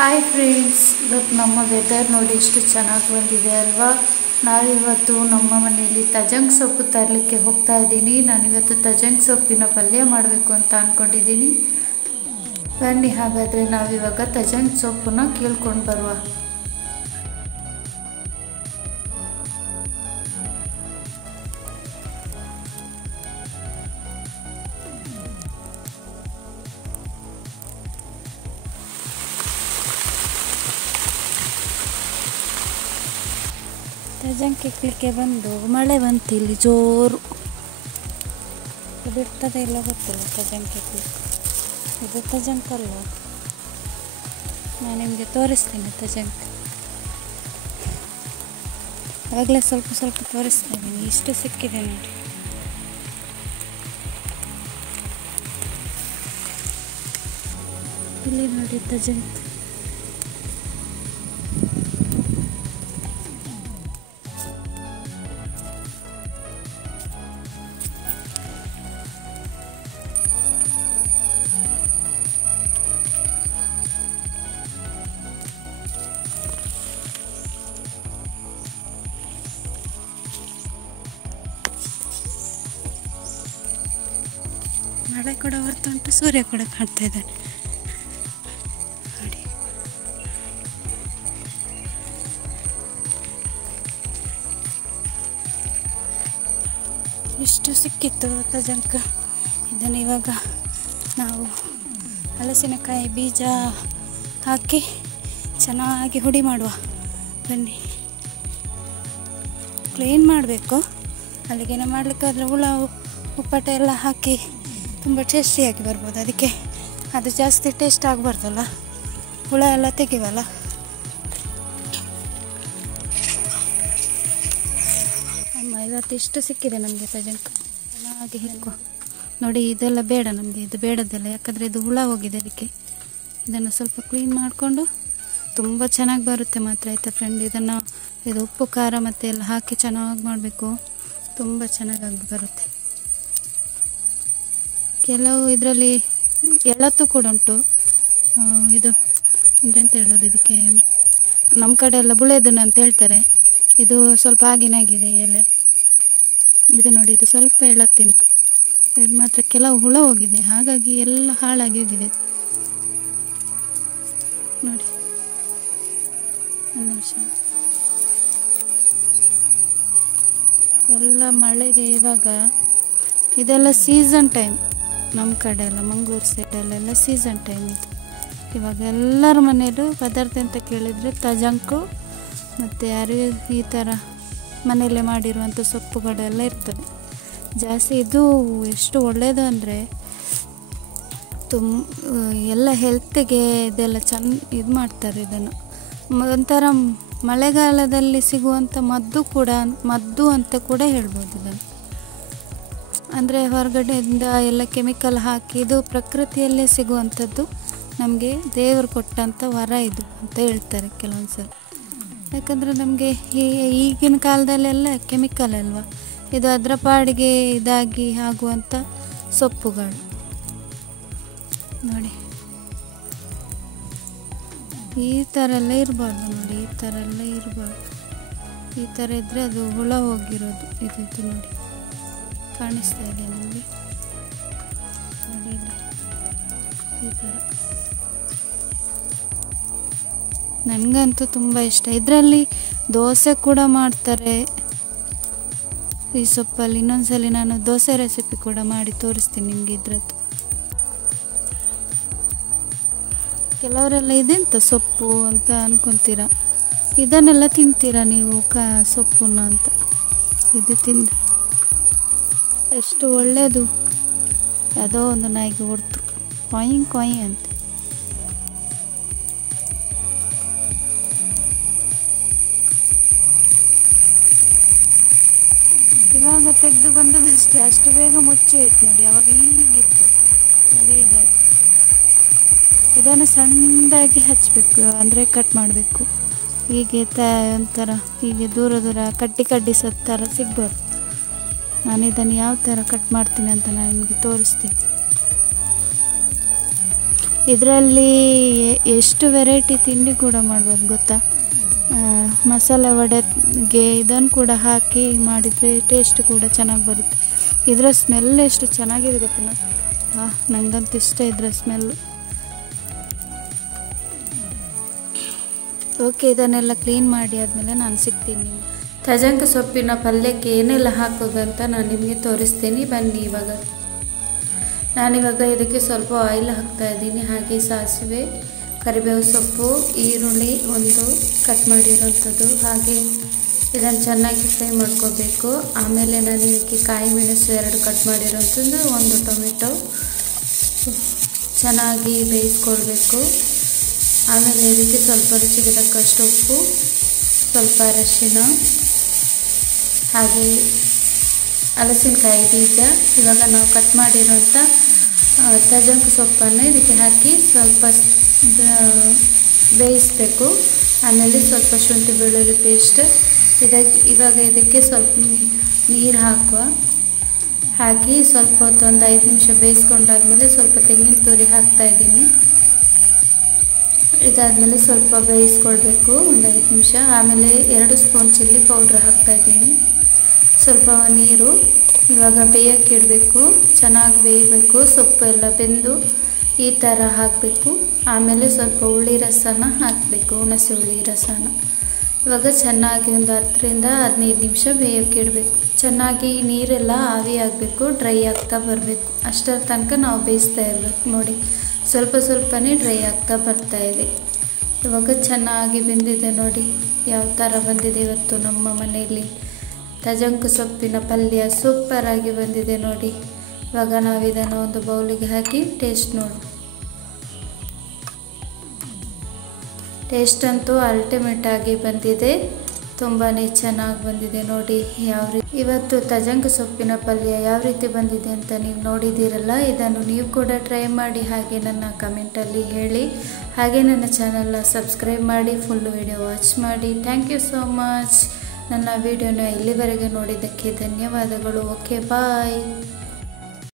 Hi friends, ಇವತ್ತು ನಮ್ಮ weather ನೋಡಿ ಎಷ್ಟು ಚೆನ್ನಾಗಿ ಬಂದಿದೆ ಅಲ್ವಾ. ನಾವಿವತ್ತು ನಮ್ಮ ಮನೆಯಲ್ಲಿ ತಜಂಗ್ ಸೊಪ್ಪು ತರಲಿಕ್ಕೆ ಹೋಗ್ತಾ ಇದ್ದೀನಿ. ನಾನಿವತ್ತು ತಜಂಗ್ ಸೊಪ್ಪಿನ ಪಲ್ಯ ಮಾಡಬೇಕು ಅಂತ ಅಂದ್ಕೊಂಡಿದ್ದೀನಿ. ಬನ್ನಿ, ಹಾಗಾದರೆ ನಾವಿವಾಗ ತಜಂಗ್ ಸೊಪ್ಪನ್ನ ಕೀಳ್ಕೊಂಡು ಬರುವ. ತಜಂಗ್ ಕಿಕ್ಲಿಕ್ಕೆ ಬಂದು ಮಳೆ ಬಂತು. ಇಲ್ಲಿ ಜೋರು ಬಿಡ್ತದೆ ಇಲ್ಲ ಗೊತ್ತಿಲ್ಲ. ತಜಂಗ್ ಕಿಕ್ಲಿಕ್ಕೆ ಇದು ತಜಂಗ್ ಅಲ್ಲ, ನಾನು ನಿಮಗೆ ತೋರಿಸ್ತೀನಿ. ತಜಂಗ್ ಆವಾಗಲೇ ಸ್ವಲ್ಪ ಸ್ವಲ್ಪ ತೋರಿಸ್ತಾ ಇದ್ದೀನಿ. ಇಷ್ಟು ಸಿಕ್ಕಿದೆ ನೋಡಿ. ಇಲ್ಲಿ ನೋಡಿ ತಜಂಗ್. ಮಳೆ ಕೂಡ ಬರ್ತಾ ಉಂಟು, ಸೂರ್ಯ ಕೂಡ ಕಾಣ್ತಾ ಇದ್ದಾನೆ ನೋಡಿ. ಇಷ್ಟು ಸಿಕ್ಕಿತ್ತು ತಜಂಕ. ಇದನ್ನು ಇವಾಗ ನಾವು ಹಲಸಿನಕಾಯಿ ಬೀಜ ಹಾಕಿ ಚೆನ್ನಾಗಿ ಹುಡಿ ಮಾಡುವ. ಬನ್ನಿ, ಕ್ಲೀನ್ ಮಾಡಬೇಕು. ಅಲ್ಲಿಗೇನೋ ಮಾಡಲಿಕ್ಕಾದ್ರೆ ಹುಳ ಉಪ್ಪಟ ಎಲ್ಲ ಹಾಕಿ ತುಂಬ ಟೇಸ್ಟಿಯಾಗಿ ಬರ್ಬೋದು. ಅದಕ್ಕೆ ಅದು ಜಾಸ್ತಿ ಟೇಸ್ಟ್ ಆಗಬಾರ್ದಲ್ಲ, ಹುಳ ಎಲ್ಲ ತೆಗಿವಲ್ಲ. ಅಮ್ಮ ಇವತ್ತು ಇಷ್ಟು ಸಿಕ್ಕಿದೆ ನಮಗೆ ತಜಂಕ. ಚೆನ್ನಾಗಿ ಹಿಡ್ಕೊ ನೋಡಿ. ಇದೆಲ್ಲ ಬೇಡ ನಮಗೆ, ಇದು ಬೇಡದ್ದೆಲ್ಲ, ಯಾಕಂದರೆ ಇದು ಹುಳ ಹೋಗಿದೆ. ಅದಕ್ಕೆ ಇದನ್ನು ಸ್ವಲ್ಪ ಕ್ಲೀನ್ ಮಾಡಿಕೊಂಡು ತುಂಬ ಚೆನ್ನಾಗಿ ಬರುತ್ತೆ ಮಾತ್ರ, ಆಯಿತಾ ಫ್ರೆಂಡ್. ಇದು ಉಪ್ಪು ಖಾರ ಮತ್ತು ಎಲ್ಲ ಹಾಕಿ ಚೆನ್ನಾಗಿ ಮಾಡಬೇಕು, ತುಂಬ ಚೆನ್ನಾಗಿ ಬರುತ್ತೆ. ಕೆಲವು ಇದರಲ್ಲಿ ಎಳತ್ತು ಕೂಡ ಉಂಟು. ಇದು ಅಂದರೆ ಎಂತ ಹೇಳೋದು, ಇದಕ್ಕೆ ನಮ್ಮ ಕಡೆ ಎಲ್ಲ ಬುಳೆದನ್ನು ಅಂತ ಹೇಳ್ತಾರೆ. ಇದು ಸ್ವಲ್ಪ ಆಗಿನಾಗಿದೆ ಎಲೆ. ಇದು ನೋಡಿ, ಇದು ಸ್ವಲ್ಪ ಎಳತ್ತುಂಟು. ಇದು ಮಾತ್ರ ಕೆಲವು ಹುಳ ಹೋಗಿದೆ, ಹಾಗಾಗಿ ಎಲ್ಲ ಹಾಳಾಗಿ ಹೋಗಿದೆ ನೋಡಿ. ಒಂದು ನಿಮಿಷ. ಎಲ್ಲ ಮಳೆಗೆ ಇವಾಗ ಇದೆಲ್ಲ ಸೀಸನ್ ಟೈಮ್. ನಮ್ಮ ಕಡೆ ಎಲ್ಲ ಮಂಗಳೂರು ಸೈಡಲ್ಲೆಲ್ಲ ಸೀಸನ್ ಟೈಮ್ ಇದು. ಇವಾಗ ಎಲ್ಲರ ಮನೆಯಲ್ಲೂ ಪದಾರ್ಥ ಅಂತ ಕೇಳಿದರೆ ತಜಂಕು ಮತ್ತು ಯಾರು ಈ ಥರ ಮನೆಯಲ್ಲೇ ಮಾಡಿರುವಂಥ ಸೊಪ್ಪುಗಳೆಲ್ಲ ಇರ್ತದೆ ಜಾಸ್ತಿ. ಇದು ಎಷ್ಟು ಒಳ್ಳೆಯದು ಅಂದರೆ ಎಲ್ಲ ಹೆಲ್ತಿಗೆ ಇದೆಲ್ಲ ಇದು ಮಾಡ್ತಾರೆ. ಇದನ್ನು ಒಂಥರ ಮಳೆಗಾಲದಲ್ಲಿ ಸಿಗುವಂಥ ಮದ್ದು ಅಂತ ಕೂಡ ಹೇಳ್ಬೋದು ಇದನ್ನು. ಅಂದರೆ ಹೊರಗಡೆಯಿಂದ ಎಲ್ಲ ಕೆಮಿಕಲ್ ಹಾಕಿ, ಇದು ಪ್ರಕೃತಿಯಲ್ಲೇ ಸಿಗುವಂಥದ್ದು, ನಮಗೆ ದೇವರು ಕೊಟ್ಟಂಥ ವರ ಇದು ಅಂತ ಹೇಳ್ತಾರೆ ಕೆಲವೊಂದು ಸಲ. ಯಾಕಂದರೆ ನಮಗೆ ಈಗಿನ ಕಾಲದಲ್ಲೆಲ್ಲ ಕೆಮಿಕಲ್ ಅಲ್ವಾ, ಇದು ಅದರ ಪಾಡಿಗೆ ಇದಾಗಿ ಆಗುವಂಥ ಸೊಪ್ಪುಗಳು ನೋಡಿ. ಈ ಥರ ಎಲ್ಲ ಇರಬಾರ್ದು ನೋಡಿ, ಈ ಥರ ಎಲ್ಲ ಇರಬಾರ್ದು. ಈ ಥರ ಇದ್ದರೆ ಅದು ಹುಳ ಹೋಗಿರೋದು. ಇದು ನೋಡಿ, ಕಾಣಿಸ್ತಾ ಇದೆ ನಮಗೆ ನೋಡಿ. ಈ ಥರ ನನಗಂತೂ ತುಂಬ ಇಷ್ಟ. ಇದರಲ್ಲಿ ದೋಸೆ ಕೂಡ ಮಾಡ್ತಾರೆ ಈ ಸೊಪ್ಪಲ್ಲಿ. ಇನ್ನೊಂದ್ಸಲಿ ನಾನು ದೋಸೆ ರೆಸಿಪಿ ಕೂಡ ಮಾಡಿ ತೋರಿಸ್ತೀನಿ ನಿಮಗೆ ಇದ್ರದ್ದು. ಕೆಲವರೆಲ್ಲ ಇದೆಂತ ಸೊಪ್ಪು ಅಂತ ಅನ್ಕೊತೀರ, ಇದನ್ನೆಲ್ಲ ತಿಂತೀರಾ ನೀವು ಸೊಪ್ಪನ್ನ ಅಂತ. ಇದು ತಿಂದು ಎಷ್ಟು ಒಳ್ಳೆಯದು. ಯಾವುದೋ ಒಂದು ನಾಯಿಗೆ ಹೊಡ್ತು, ಕೊಯ್ ಅಂತ. ಇವಾಗ ತೆಗೆದು ಬಂದದಷ್ಟೇ, ಅಷ್ಟು ಬೇಗ ಮುಚ್ಚಿ ಹೋಯ್ತು ನೋಡಿ. ಅವಾಗ ಹೀಗಿತ್ತು, ಸರಿಯಾಗಿ. ಇದನ್ನು ಸಣ್ಣದಾಗಿ ಹಚ್ಚಬೇಕು, ಅಂದರೆ ಕಟ್ ಮಾಡಬೇಕು. ಹೀಗೆ ಒಂಥರ ಹೀಗೆ ದೂರ ಕಡ್ಡಿ ಥರ ಸಿಗ್ಬಾರ್ದು. ನಾನು ಇದನ್ನು ಯಾವ ಥರ ಕಟ್ ಮಾಡ್ತೀನಿ ಅಂತ ನಾನು ನಿಮಗೆ ತೋರಿಸ್ತೀನಿ. ಇದರಲ್ಲಿ ಎಷ್ಟು ವೆರೈಟಿ ತಿಂಡಿ ಕೂಡ ಮಾಡ್ಬೋದು ಗೊತ್ತಾ. ಮಸಾಲೆ ವಡೆಗೆ ಇದನ್ನು ಕೂಡ ಹಾಕಿ ಮಾಡಿದರೆ ಟೇಸ್ಟ್ ಕೂಡ ಚೆನ್ನಾಗಿ ಬರುತ್ತೆ. ಇದರ ಸ್ಮೆಲ್ ಎಷ್ಟು ಚೆನ್ನಾಗಿದೆ ಗೊತ್ತಾ. ನನಗಂತೂ ಇಷ್ಟ ಇದರ ಸ್ಮೆಲ್ಲು. ಓಕೆ, ಇದನ್ನೆಲ್ಲ ಕ್ಲೀನ್ ಮಾಡಿ ಆದಮೇಲೆ ನಾನು ಸಿಗ್ತೀನಿ ನಿಮಗೆ. ತಜಂಕ ಸೊಪ್ಪಿನ ಪಲ್ಯಕ್ಕೆ ಏನೆಲ್ಲ ಹಾಕೋದಂತ ನಾನು ನಿಮಗೆ ತೋರಿಸ್ತೀನಿ, ಬನ್ನಿ. ನಾನಿವಾಗ ಇದಕ್ಕೆ ಸ್ವಲ್ಪ ಆಯಿಲ್ ಹಾಕ್ತಾಯಿದ್ದೀನಿ, ಹಾಗೆ ಸಾಸಿವೆ, ಕರಿಬೇವು ಸೊಪ್ಪು, ಈರುಳ್ಳಿ ಒಂದು ಕಟ್ ಮಾಡಿರೋಂಥದ್ದು, ಹಾಗೆ ಇದನ್ನು ಚೆನ್ನಾಗಿ ಫ್ರೈ ಮಾಡ್ಕೋಬೇಕು. ಆಮೇಲೆ ನಾನು ಇದಕ್ಕೆ ಕಾಯಿ ಮೆಣಸು 2 ಕಟ್ ಮಾಡಿರೋಂಥದ್ದು, 1 ಟೊಮೆಟೊ ಚೆನ್ನಾಗಿ ಬೇಯಿಸ್ಕೊಳ್ಬೇಕು. ಆಮೇಲೆ ಇದಕ್ಕೆ ಸ್ವಲ್ಪ ರುಚಿಗೆ ತಕ್ಕಷ್ಟು ಉಪ್ಪು, ಸ್ವಲ್ಪ ಅರಿಶಿನ, ಹಾಗೆ ಹಲಸಿನಕಾಯಿ ಬೀಜ. ಇವಾಗ ನಾವು ಕಟ್ ಮಾಡಿರೋಂಥ ತಜಂಕ ಸೊಪ್ಪನ್ನು ಇದಕ್ಕೆ ಹಾಕಿ ಸ್ವಲ್ಪ ಬೇಯಿಸಬೇಕು. ಆಮೇಲೆ ಸ್ವಲ್ಪ ಶುಂಠಿ ಬೆಳ್ಳುಳ್ಳಿ ಪೇಸ್ಟ್. ಇವಾಗ ಇದಕ್ಕೆ ಸ್ವಲ್ಪ ನೀರು ಹಾಕಿ ಸ್ವಲ್ಪ ಹೊತ್ತು ಒಂದು 5 ನಿಮಿಷ ಬೇಯಿಸ್ಕೊಂಡಾದ್ಮೇಲೆ ಸ್ವಲ್ಪ ತೆಂಗಿನ ತುರಿ ಹಾಕ್ತಾಯಿದ್ದೀನಿ. ಇದಾದಮೇಲೆ ಸ್ವಲ್ಪ ಬೇಯಿಸ್ಕೊಳ್ಬೇಕು ಒಂದು 5 ನಿಮಿಷ. ಆಮೇಲೆ 2 ಸ್ಪೂನ್ ಚಿಲ್ಲಿ ಪೌಡ್ರ್ ಹಾಕ್ತಾಯಿದ್ದೀನಿ, ಸ್ವಲ್ಪ ನೀರು. ಇವಾಗ ಬೇಯೋಕ್ಕೆ ಇಡಬೇಕು, ಚೆನ್ನಾಗಿ ಬೇಯಬೇಕು. ಸೊಪ್ಪು ಎಲ್ಲ ಬೆಂದು ಈ ಥರ ಹಾಕಬೇಕು. ಆಮೇಲೆ ಸ್ವಲ್ಪ ಹುಳಿ ರಸನ ಹಾಕಬೇಕು, ಹುಣಸೆ ಹುಳಿ ರಸನ. ಇವಾಗ ಚೆನ್ನಾಗಿ ಒಂದು 10ರಿಂದ 15 ನಿಮಿಷ ಬೇಯೋಕ್ಕೆ ಇಡಬೇಕು. ಚೆನ್ನಾಗಿ ನೀರೆಲ್ಲ ಆವಿ ಆಗಬೇಕು, ಡ್ರೈ ಆಗ್ತಾ ಬರಬೇಕು. ಅಷ್ಟರ ತನಕ ನಾವು ಬೇಯಿಸ್ತಾ ಇರಬೇಕು. ನೋಡಿ, ಸ್ವಲ್ಪನೇ ಡ್ರೈ ಆಗ್ತಾ ಬರ್ತಾಯಿದೆ. ಇವಾಗ ಚೆನ್ನಾಗಿ ಬೆಂದಿದೆ ನೋಡಿ, ಯಾವ ಥರ ಬಂದಿದೆ. ಇವತ್ತು ನಮ್ಮ ಮನೆಯಲ್ಲಿ ತಜಂಕ ಸೊಪ್ಪಿನ ಪಲ್ಯ ಸೂಪರಾಗಿ ಬಂದಿದೆ ನೋಡಿ. ಇವಾಗ ನಾವು ಇದನ್ನು ಒಂದು ಬೌಲಿಗೆ ಹಾಕಿ ಟೇಸ್ಟ್ ನೋಡಿ. ಟೇಸ್ಟ್ ಅಂತೂ ಅಲ್ಟಿಮೇಟ್ ಆಗಿ ಬಂದಿದೆ, ತುಂಬಾ ಚೆನ್ನಾಗಿ ಬಂದಿದೆ ನೋಡಿ. ಇವತ್ತು ತಜಂಕ ಸೊಪ್ಪಿನ ಪಲ್ಯ ಯಾವ ರೀತಿ ಬಂದಿದೆ ಅಂತ ನೀವು ನೋಡಿದ್ದೀರಲ್ಲ. ಇದನ್ನು ನೀವು ಕೂಡ ಟ್ರೈ ಮಾಡಿ, ಹಾಗೆ ನನ್ನ ಕಮೆಂಟಲ್ಲಿ ಹೇಳಿ. ಹಾಗೆ ನನ್ನ ಚಾನಲ್ನ ಸಬ್ಸ್ಕ್ರೈಬ್ ಮಾಡಿ, ಫುಲ್ ವಿಡಿಯೋ ವಾಚ್ ಮಾಡಿ. Thank you so much. ನನ್ನ ವಿಡಿಯೋನ ಇಲ್ಲಿವರೆಗೆ ನೋಡಿದ್ದಕ್ಕೆ ಧನ್ಯವಾದಗಳು. ಓಕೆ, ಬಾಯ್.